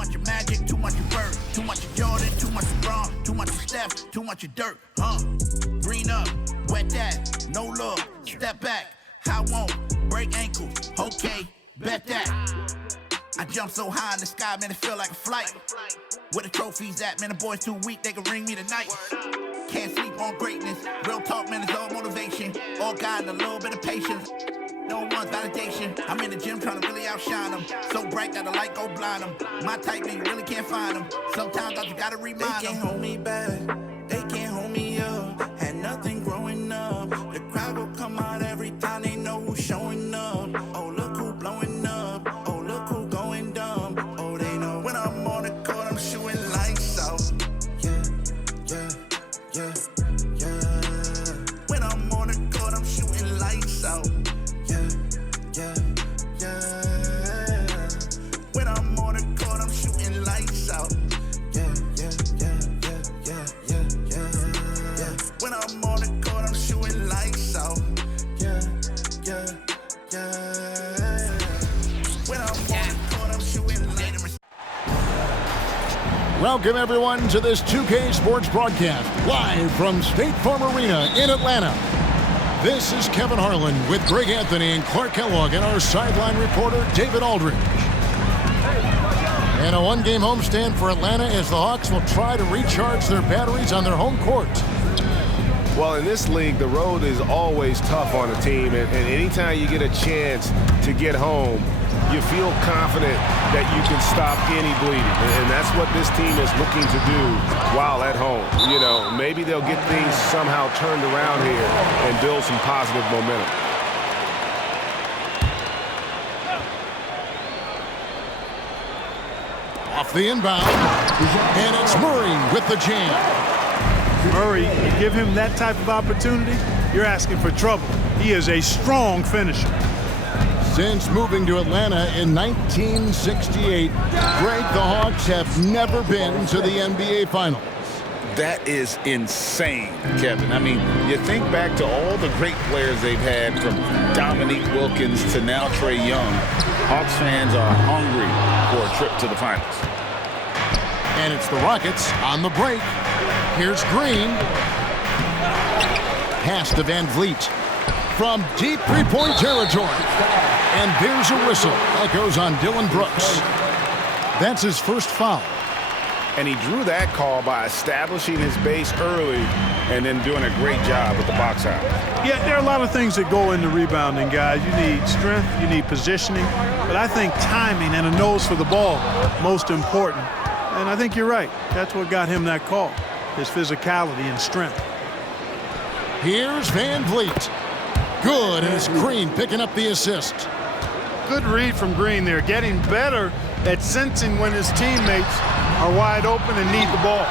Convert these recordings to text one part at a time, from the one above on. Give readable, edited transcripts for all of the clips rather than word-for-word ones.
much of Magic, too much of Bird, too much of Jordan, too much of Braun, too much of Steph, too much of Dirt. Green up, wet that, no look, step back. I won't break ankles, okay, bet that. I jump so high in the sky, man, it feel like a flight. Where the trophies at, man, the boys too weak, they can ring me tonight. Can't sleep on greatness, real talk, man, it's all motivation. All God and a little bit of patience. No one's validation. I'm in the gym trying to really outshine them. So bright that the light go blind them. My type, man, you really can't find them. Sometimes I just gotta remind them. They can't hold me back, they can't hold me up. Had nothing growing up. The crowd will come out every time they know who's showing up. Oh, look who blowing up. Oh, look who going dumb. Oh, they know when I'm on the court, I'm shooting lights out. Yeah, yeah, yeah, yeah. When I'm on the court, I'm shooting lights out. Yeah, yeah. When I'm on the court, I'm shooting lights out. Yeah, yeah, yeah, yeah, yeah, yeah. When I'm on the court, I'm shooting lights out. Yeah, yeah, yeah. When I'm on the court, I'm shooting lights out. Welcome, everyone, to this 2K Sports broadcast, live from State Farm Arena in Atlanta. This is Kevin Harlan with Greg Anthony and Clark Kellogg and our sideline reporter, David Aldridge. And a one-game homestand for Atlanta as the Hawks will try to recharge their batteries on their home court. Well, in this league, the road is always tough on a team, and anytime you get a chance to get home, you feel confident that you can stop any bleeding, and that's what this team is looking to do while at home. You know, maybe they'll get things somehow turned around here and build some positive momentum. Off the inbound, and it's Murray with the jam. Murray, you give him that type of opportunity, you're asking for trouble. He is a strong finisher. Since moving to Atlanta in 1968, Greg, the Hawks have never been to the NBA Finals. That is insane, Kevin. I mean, you think back to all the great players they've had, from Dominique Wilkins to now Trae Young. Hawks fans are hungry for a trip to the finals. And it's the Rockets on the break. Here's Green. Pass to Van Vliet from deep three-point territory. And there's a whistle. That goes on Dylan Brooks. That's his first foul. And he drew that call by establishing his base early and then doing a great job with the box out. Yeah, there are a lot of things that go into rebounding, guys. You need strength, you need positioning, but I think timing and a nose for the ball, most important. And I think you're right. That's what got him that call, his physicality and strength. Here's Van Vliet. Good, and it's Green picking up the assist. Good read from Green there, getting better at sensing when his teammates are wide open and need the ball.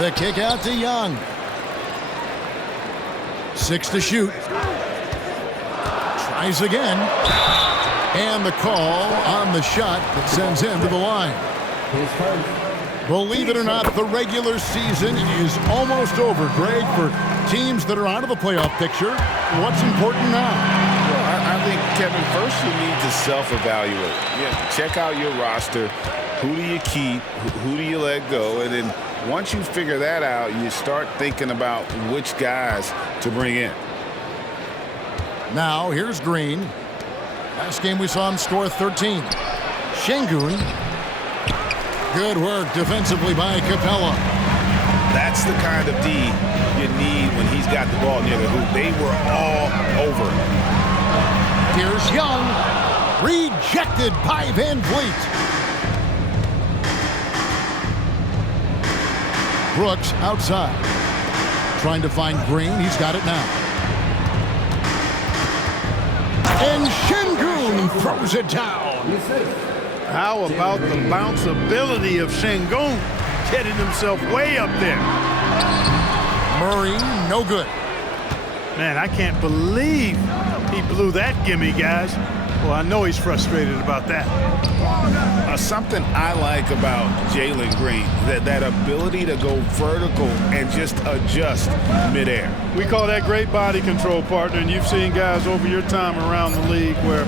The kick out to Young. 6 to shoot. Tries again. And the call on the shot that sends him to the line. Believe it or not, the regular season is almost over, Greg, for teams that are out of the playoff picture. What's important now? Well, I think, Kevin, first you need to self-evaluate. Yeah, check out your roster. Who do you keep? Who do you let go? And then once you figure that out, you start thinking about which guys to bring in. Now, here's Green. Last game we saw him score 13. Şengün. Good work defensively by Capella. That's the kind of D you need when he's got the ball near the hoop. They were all over. Here's Young. Rejected by Van Vliet. Brooks outside. Trying to find Green. He's got it now. And Şengün throws it down. How about the bounceability of Şengün, getting himself way up there? Murray, no good. Man, I can't believe he blew that gimme, guys. Well, I know he's frustrated about that. Something I like about Jalen Green, that ability to go vertical and just adjust midair. We call that great body control, partner, and you've seen guys over your time around the league where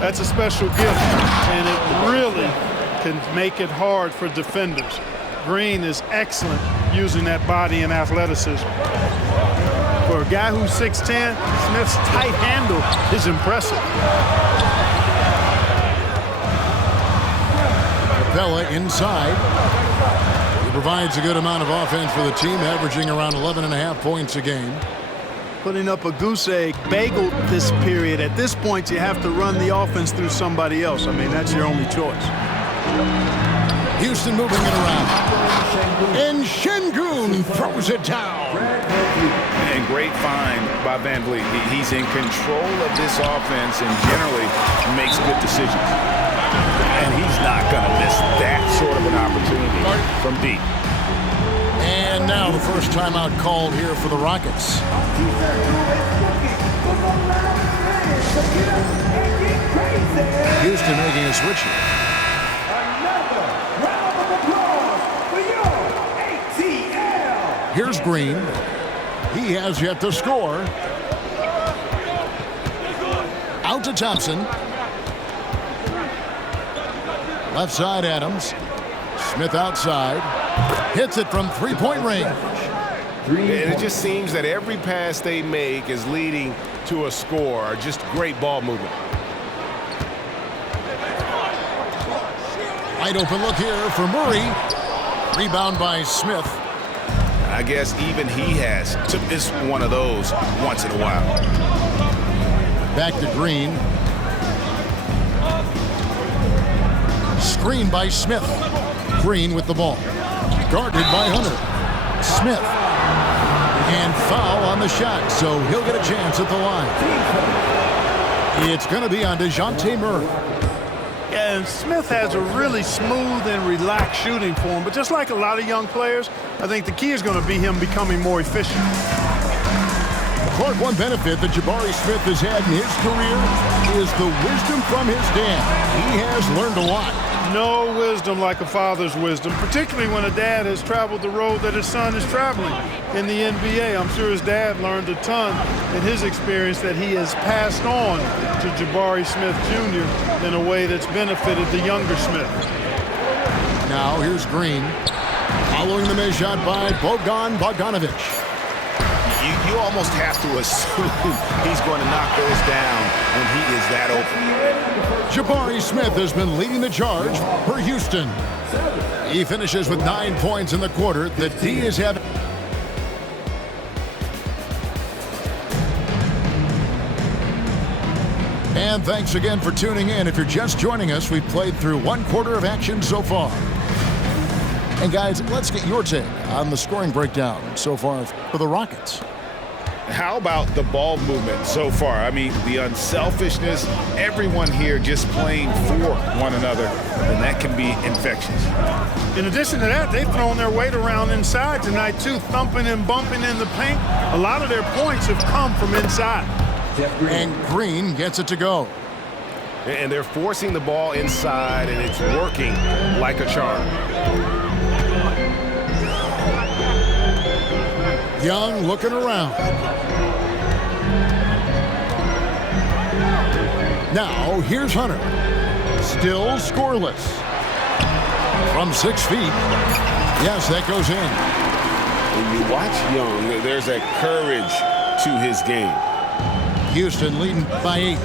that's a special gift, and it really can make it hard for defenders. Green is excellent using that body and athleticism. For a guy who's 6'10", Smith's tight handle is impressive. Capella inside. He provides a good amount of offense for the team, averaging around 11.5 points a game. Putting up a goose egg bagel this period. At this point, you have to run the offense through somebody else. I mean, that's your only choice. Houston moving it around. And Şengün throws it down. And great find by Van Vliet. He's in control of this offense and generally makes good decisions. And he's not going to miss that sort of an opportunity from deep. And now the first timeout called here for the Rockets. Houston making a switch here. Here's Green. He has yet to score. Out to Thompson. Left side, Adams. Smith outside. Hits it from three-point range. And it just seems that every pass they make is leading to a score. Just great ball movement. Wide open look here for Murray. Rebound by Smith. I guess even he has took this one of those once in a while. Back to Green. Screen by Smith. Green with the ball. Guarded by Hunter. Smith. And foul on the shot, so he'll get a chance at the line. It's going to be on DeJounte Murray. And Smith has a really smooth and relaxed shooting form, but just like a lot of young players, I think the key is going to be him becoming more efficient. Clark, one benefit that Jabari Smith has had in his career is the wisdom from his dad. He has learned a lot. No wisdom like a father's wisdom, particularly when a dad has traveled the road that his son is traveling in the NBA. I'm sure his dad learned a ton in his experience that he has passed on to Jabari Smith Jr. in a way that's benefited the younger Smith. Now here's Green. Following the missed shot by Bogdanović. You almost have to assume he's going to knock those down when he is that open. Jabari Smith has been leading the charge for Houston. He finishes with 9 points in the quarter. The D is having... And thanks again for tuning in. If you're just joining us, we've played through one quarter of action so far. And guys, let's get your take on the scoring breakdown so far for the Rockets. How about the ball movement so far? I mean, the unselfishness, everyone here just playing for one another, and that can be infectious. In addition to that, they've thrown their weight around inside tonight, too, thumping and bumping in the paint. A lot of their points have come from inside. And Green gets it to go. And they're forcing the ball inside, and it's working like a charm. Young looking around. Now, here's Hunter. Still scoreless. From 6 feet. Yes, that goes in. When you watch Young, there's a courage to his game. Houston leading by 8.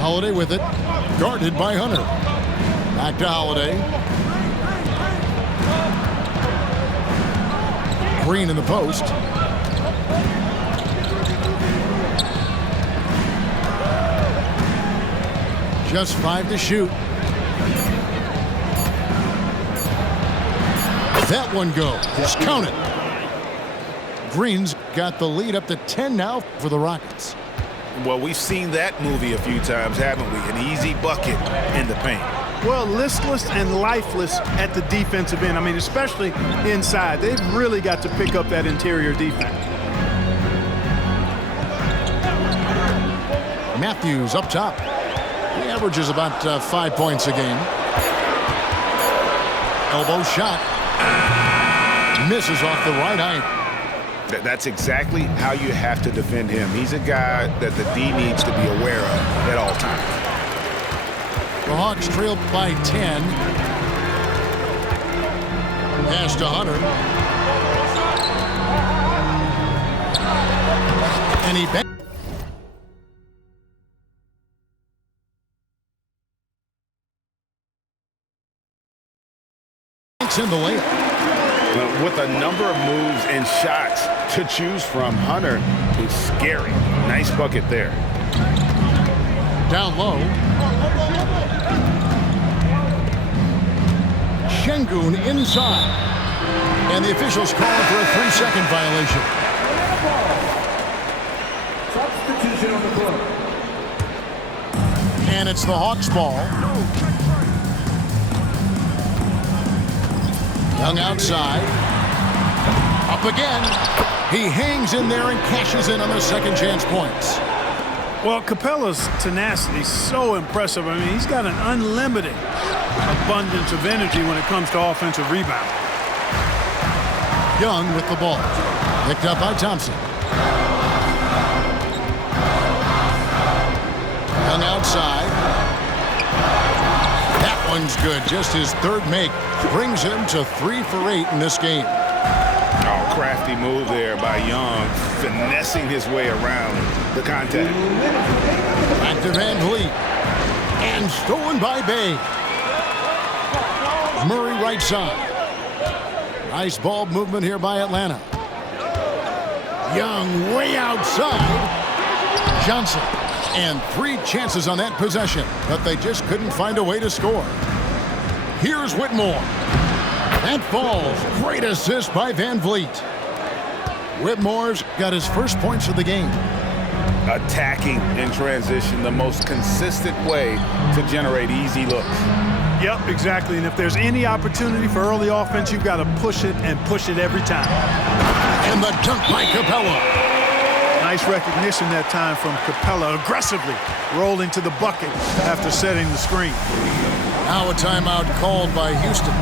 Holiday with it. Guarded by Hunter. Back to Holiday. Green in the post. Just 5 to shoot. That one goes. Just count it. Green's got the lead up to 10 now for the Rockets. Well, we've seen that movie a few times, haven't we? An easy bucket in the paint. Well, listless and lifeless at the defensive end. I mean, especially inside. They've really got to pick up that interior defense. Matthews up top. He averages about 5 points a game. Elbow shot. Misses off the right eye. That's exactly how you have to defend him. He's a guy that the D needs to be aware of at all times. The Hawks trail by 10. Pass to Hunter. And he banks in the layup. With a number of moves and shots to choose from, Hunter is scary. Nice bucket there. Down low. Şengün inside. And the officials calling for a 3-second violation. Substitution on the court. And it's the Hawks ball. Young outside. Up again. He hangs in there and cashes in on the second chance points. Well, Capella's tenacity is so impressive. I mean, he's got an unlimited abundance of energy when it comes to offensive rebound. Young with the ball. Picked up by Thompson. Young outside. That one's good. Just his third make. Brings him to 3 for 8 in this game. Oh, crafty move there by Young, finessing his way around the contact. Back to Van Vliet. And stolen by Bay. Murray right side. Nice ball movement here by Atlanta. Young way outside. Johnson. And 3 chances on that possession, but they just couldn't find a way to score. Here's Whitmore. That falls. Great assist by Van Vliet. Whitmore's got his first points of the game. Attacking in transition, the most consistent way to generate easy looks. Yep, exactly. And if there's any opportunity for early offense, you've got to push it and push it every time. And the dunk by Capella. Nice recognition that time from Capella, aggressively rolling to the bucket after setting the screen. Now a timeout called by Houston.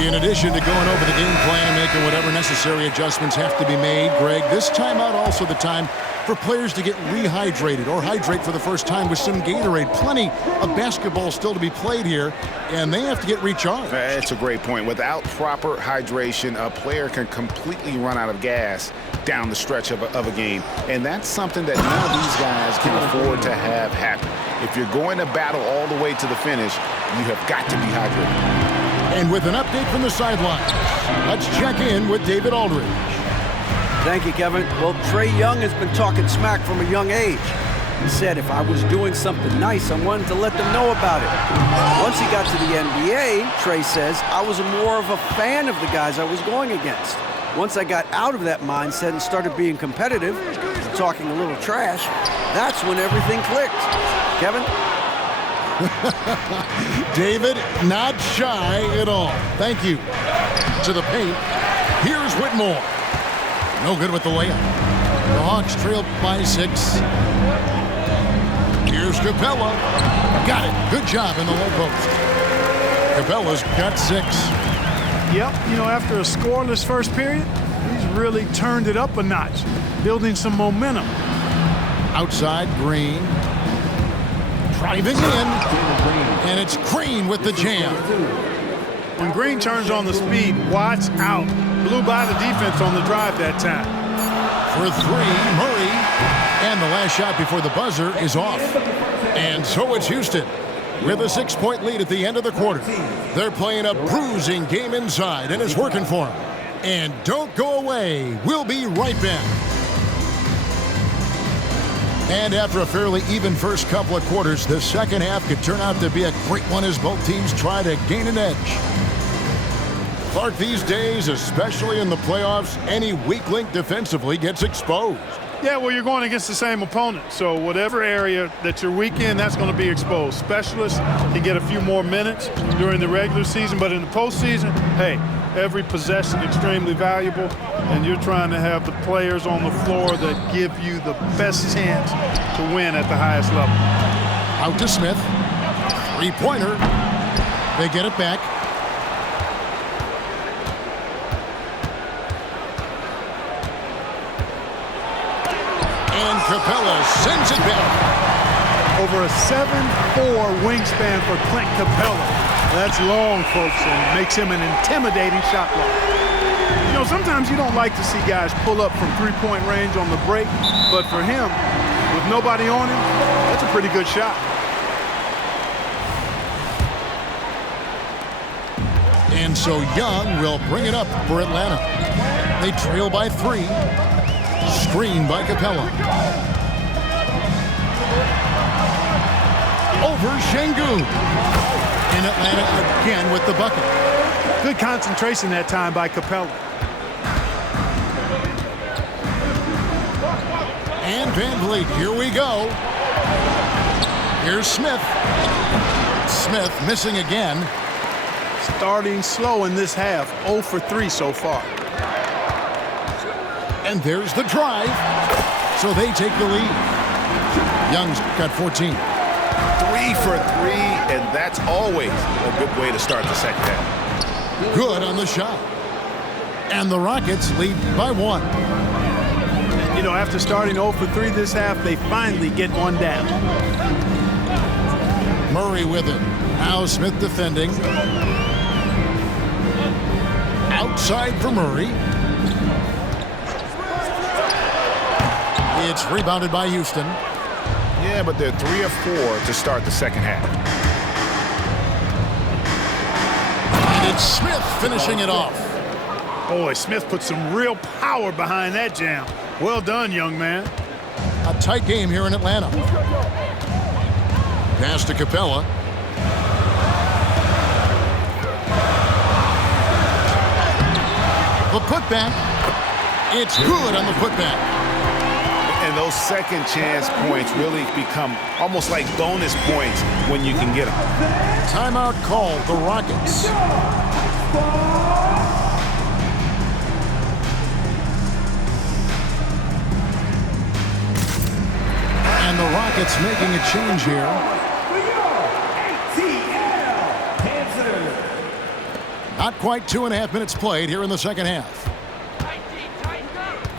In addition to going over the game plan, making whatever necessary adjustments have to be made, Greg, this timeout also the time for players to get rehydrated or hydrate for the first time with some Gatorade. Plenty of basketball still to be played here, and they have to get recharged. That's a great point. Without proper hydration, a player can completely run out of gas down the stretch of a game, and that's something that none of these guys can afford to have happen. If you're going to battle all the way to the finish, you have got to be hydrated. And with an update from the sidelines, let's check in with David Aldridge. Thank you, Kevin. Well, Trae Young has been talking smack from a young age. He said if I was doing something nice, I wanted to let them know about it. Once he got to the NBA, Trae says, I was more of a fan of the guys I was going against. Once I got out of that mindset and started being competitive, talking a little trash, that's when everything clicked. Kevin? David, not shy at all. Thank you. To the paint. Here's Whitmore. No good with the layup. The Hawks trail by 6. Here's Capella. Got it. Good job in the low post. Capella's got 6. Yep, you know, after a scoreless first period, he's really turned it up a notch, building some momentum. Outside, Green. Driving in. And it's Green with the jam. When Green turns on the speed, watch out. Blew by the defense on the drive that time. For 3, Murray. And the last shot before the buzzer is off. And so it's Houston with a 6-point lead at the end of the quarter. They're playing a bruising game inside, and it's working for them. And don't go away. We'll be right back. And after a fairly even first couple of quarters, the second half could turn out to be a great one as both teams try to gain an edge. Clark, these days, especially in the playoffs, any weak link defensively gets exposed. Yeah, well, you're going against the same opponent. So whatever area that you're weak in, that's going to be exposed. Specialists can get a few more minutes during the regular season, but in the postseason, hey, every possession extremely valuable, and you're trying to have the players on the floor that give you the best chance to win at the highest level. Out to Smith. Three-pointer. They get it back. And Capella sends it back. Over a 7'4" wingspan for Clint Capella. That's long, folks, and makes him an intimidating shot blocker. You know, sometimes you don't like to see guys pull up from three-point range on the break, but for him, with nobody on him, that's a pretty good shot. And so Young will bring it up for Atlanta. They trail by 3. Screen by Capella. Over Şengün. And Atlanta again with the bucket. Good concentration that time by Capella. And Van Vliet, here we go. Here's Smith. Smith missing again. Starting slow in this half, 0 for 3 so far. And there's the drive. So they take the lead. Young's got 14. 3 for 3, and that's always a good way to start the second half. Good on the shot. And the Rockets lead by 1. You know, after starting 0 for 3 this half, they finally get one down. Murray with it. Now Smith defending. Outside for Murray. It's rebounded by Houston. Yeah, but they're 3 of 4 to start the second half. And it's Smith finishing it off. Boy, Smith put some real power behind that jam. Well done, young man. A tight game here in Atlanta. Pass to Capella. The putback. It's good on the putback. And those second chance points really become almost like bonus points when you can get them. Timeout called the Rockets. And the Rockets making a change here. Not quite 2.5 minutes played here in the second half.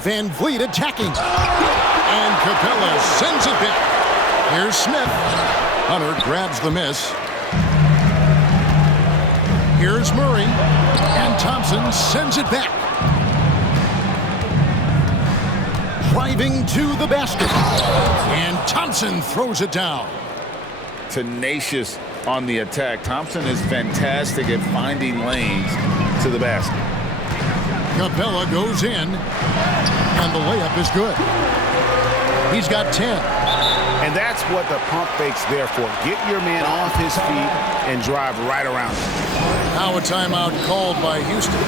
Van Vliet attacking. And Capella sends it back. Here's Smith. Hunter grabs the miss. Here's Murray. And Thompson sends it back. Driving to the basket. And Thompson throws it down. Tenacious on the attack. Thompson is fantastic at finding lanes to the basket. Capella goes in, and the layup is good. He's got 10. And that's what the pump fake's there for. Get your man off his feet and drive right around him. Now a timeout called by Houston.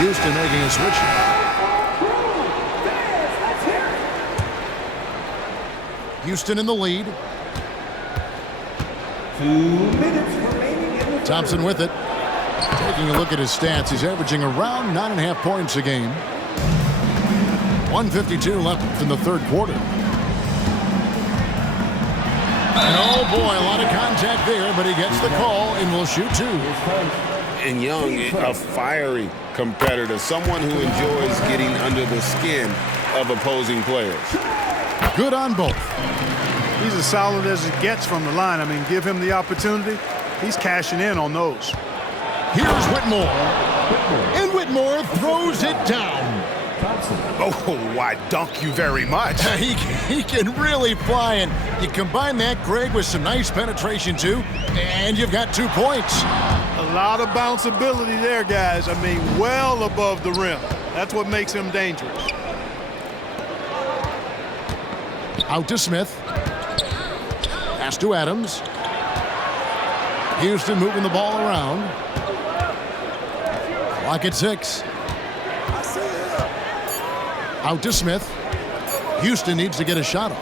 Houston making a switch. Houston in the lead. 2 minutes remaining in the Thompson with it. Taking a look at his stats, he's averaging around 9.5 points a game. 1:52 left in the third quarter. And oh boy, a lot of contact there, but he gets the call and will shoot 2. And Young, a fiery competitor, someone who enjoys getting under the skin of opposing players. Good on both. He's as solid as it gets from the line. I mean, give him the opportunity. He's cashing in on those. Here's Whitmore. And Whitmore throws it down. Oh, I dunk you very much. He can really fly, and you combine that, Greg, with some nice penetration, too, and you've got 2 points. A lot of bounceability there, guys. I mean, well above the rim. That's what makes him dangerous. Out to Smith. Pass to Adams. Houston moving the ball around. Clock at 6. Out to Smith. Houston needs to get a shot off.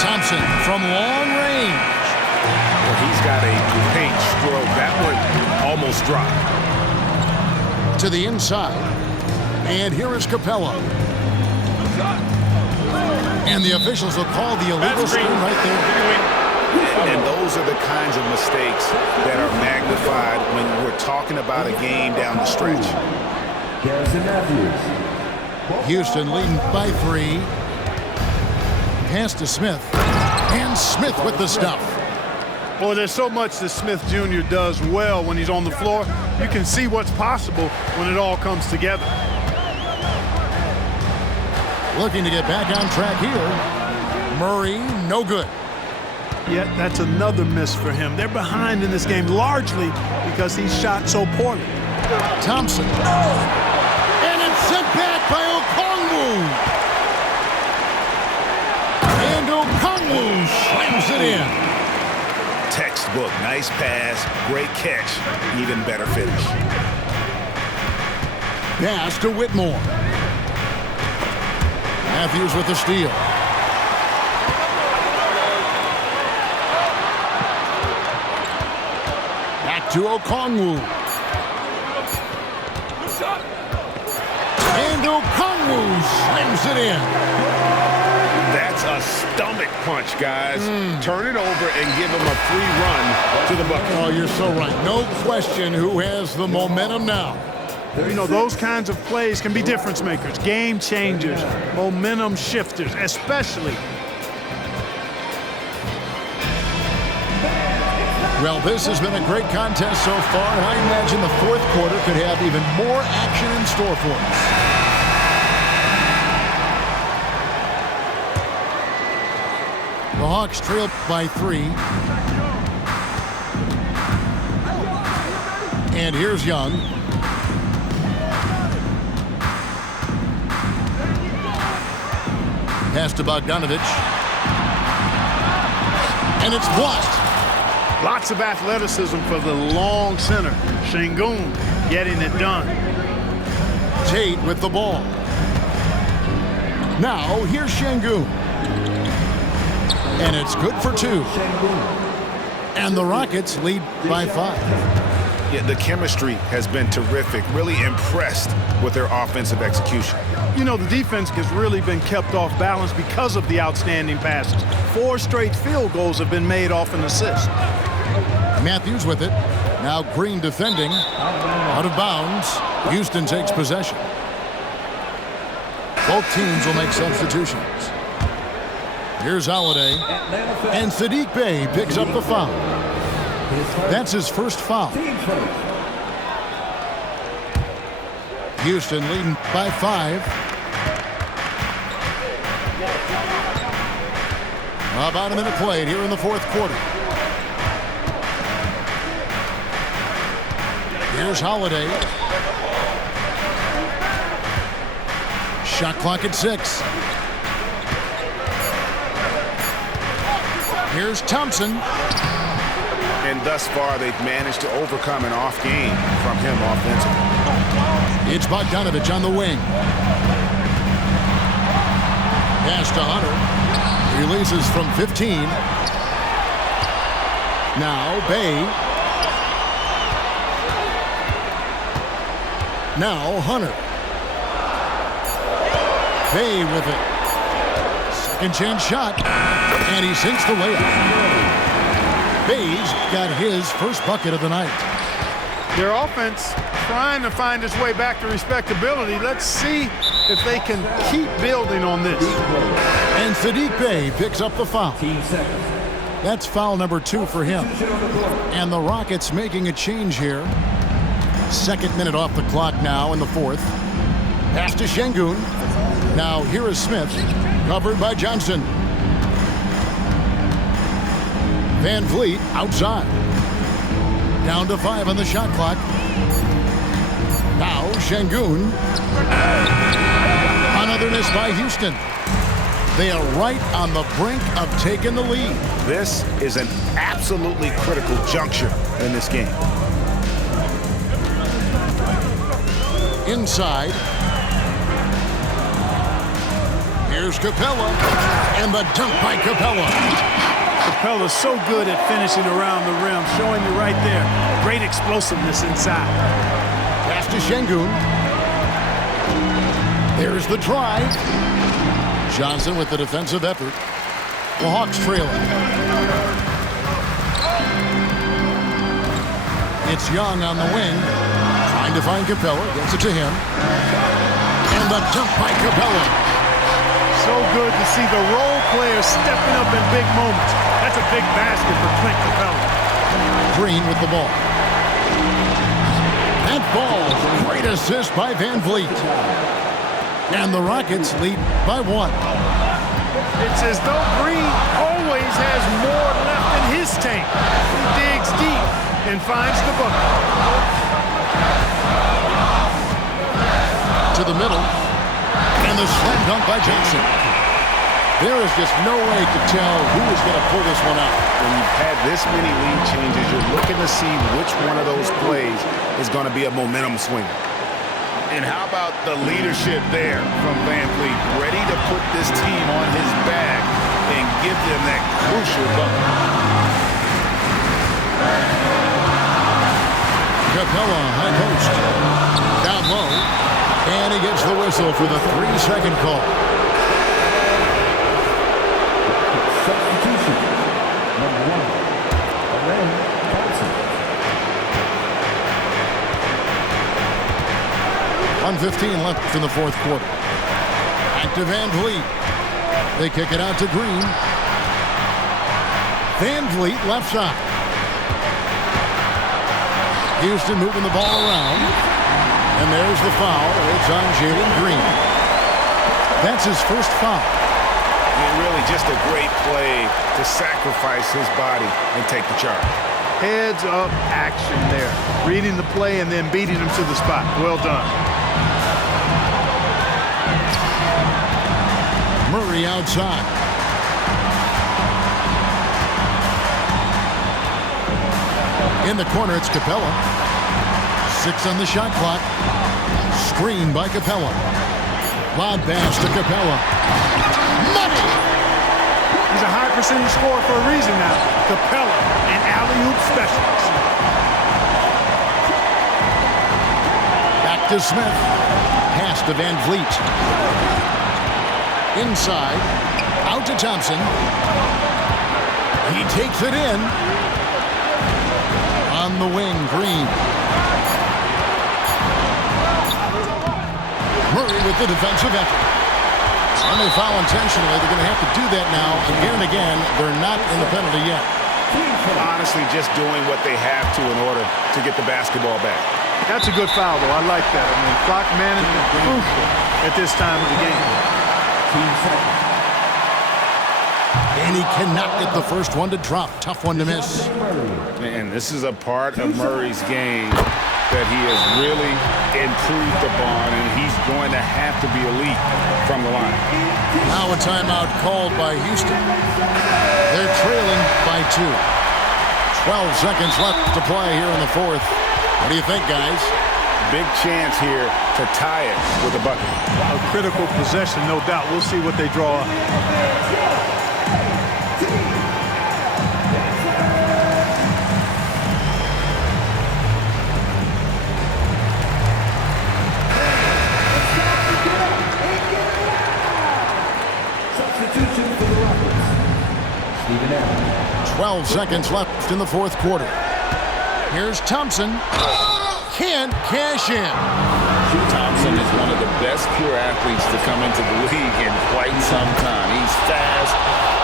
Thompson from long range. Well, he's got a great stroke. That almost dropped. To the inside. And here is Capella. And the officials will call the illegal screen right there. And those are the kinds of mistakes that are magnified when we're talking about a game down the stretch. Garrison Matthews. Houston leading by 3. Pass to Smith. And Smith with the stuff. Well, there's so much that Smith Jr. does well when he's on the floor. You can see what's possible when it all comes together. Looking to get back on track here. Murray, no good. Yet that's another miss for him. They're behind in this game largely because he shot so poorly. Thompson. And it's sent back by Okongwu. And Okongwu slams it in. Textbook, nice pass, great catch, even better finish. Pass to Whitmore. Matthews with the steal. Back to Okongwu. And Okongwu slams it in. That's a stomach punch, guys. Turn it over and give him a free run to the bucket. Oh, you're so right. No question who has the momentum now. You know, those kinds of plays can be difference makers, game changers, momentum shifters, especially. Well, this has been a great contest so far, and I imagine the fourth quarter could have even more action in store for us. The Hawks trail by 3. And here's Young. Pass to Bogdanovich. And it's blocked. Lots of athleticism for the long center. Sengun getting it done. Tate with the ball. Now, here's Sengun. And it's good for 2. And the Rockets lead by 5. Yeah, the chemistry has been terrific. Really impressed with their offensive execution. You know, the defense has really been kept off balance because of the outstanding passes. 4 straight field goals have been made off an assist. Matthews with it. Now Green defending. Out of bounds. Houston takes possession. Both teams will make substitutions. Here's Holiday. And Saddiq Bey picks up the foul. That's his first foul. Houston leading by 5. About a minute played here in the fourth quarter. Here's Holiday. Shot clock at 6. Here's Thompson. And thus far, they've managed to overcome an off game from him offensively. It's Bogdanovich on the wing. Pass to Hunter. Releases from 15. Now Bey. Now Hunter. Bey with it. Second chance shot. And he sinks the layup. Bey's got his first bucket of the night. Their offense trying to find its way back to respectability. Let's see if they can keep building on this. And Saddiq Bey picks up the foul. That's foul number 2 for him. And the Rockets making a change here. Second minute off the clock now in the fourth. Pass to Sengun. Now here is Smith. Covered by Johnson. Van Vliet outside. Down to 5 on the shot clock. Now Sengun. Another miss by Houston. They are right on the brink of taking the lead. This is an absolutely critical juncture in this game. Inside. Here's Capella. And the dunk by Capella. Capella's so good at finishing around the rim, showing you right there. Great explosiveness inside. Pass to Şengün. There's the drive. Johnson with the defensive effort. The Hawks trailing. It's Young on the wing. Trying to find Capella. Gets it to him. And the dunk by Capella. So good to see the role players stepping up in big moments. That's a big basket for Clint Capella. Green with the ball. That ball. Great assist by Van Vliet. And the Rockets lead by 1. It's as though Green always has more left in his tank. He digs deep and finds the bucket. To the middle. And the slam dunk by Johnson. There is just no way to tell who is going to pull this one out. When you've had this many lead changes, you're looking to see which one of those plays is going to be a momentum swinger. And how about the leadership there from Van Vliet, ready to put this team on his back and give them that crucial bucket. Capella, high post. Down low. And he gets the whistle for the 3-second call. Substitution. Number 1. Amen. Thompson. 1:15 left in the fourth quarter. Back to Van Vliet. They kick it out to Green. Van Vliet left side. Houston moving the ball around. And there's the foul. It's on Jalen Green. That's his first foul. And really just a great play to sacrifice his body and take the charge. Heads up action there. Reading the play and then beating him to the spot. Well done. Murray outside. In the corner, it's Capella. 6 on the shot clock. Screen by Capella. Lob pass to Capella. Money! He's a high percentage scorer for a reason now. Capella, an alley-oop specialist. Back to Smith. Pass to Van Vliet. Inside. Out to Thompson. He takes it in. On the wing, Green. Murray with the defensive effort. And they foul intentionally. They're going to have to do that now again and again. They're not in the penalty yet. Honestly, just doing what they have to in order to get the basketball back. That's a good foul, though. I like that. I mean, clock management crucial at this time of the game. And he cannot get the first one to drop. Tough one to miss. And this is a part of Murray's game that he has really improved upon, and he's going to have to be elite from the line. Now a timeout called by Houston. They're trailing by 2. 12 seconds left to play here in the fourth. What do you think, guys? Big chance here to tie it with a bucket. A critical possession, no doubt. We'll see what they draw up. Substitution for the Rockets. Steven Adams. 12 seconds left in the fourth quarter. Here's Thompson. Can't cash in. Thompson is one of the best pure athletes to come into the league in quite some time. He's fast,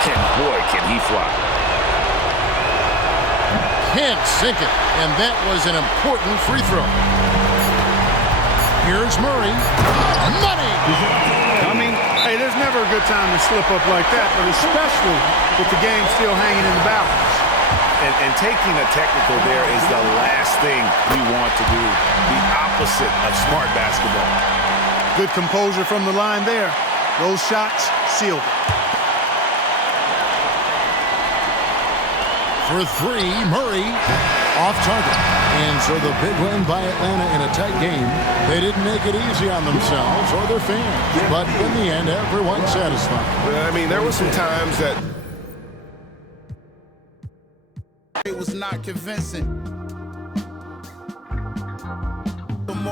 and boy, can he fly. Can't sink it, and that was an important free throw. Here's Murray. Money! Hey, there's never a good time to slip up like that, but especially with the game still hanging in the balance. And taking a technical there is the last thing you want to do. The opposite of smart basketball. Good composure from the line there. Those shots sealed it. For 3, Murray off target. And so the big win by Atlanta in a tight game. They didn't make it easy on themselves or their fans. But in the end, everyone's satisfied. I mean, there were some times that It was not convincing.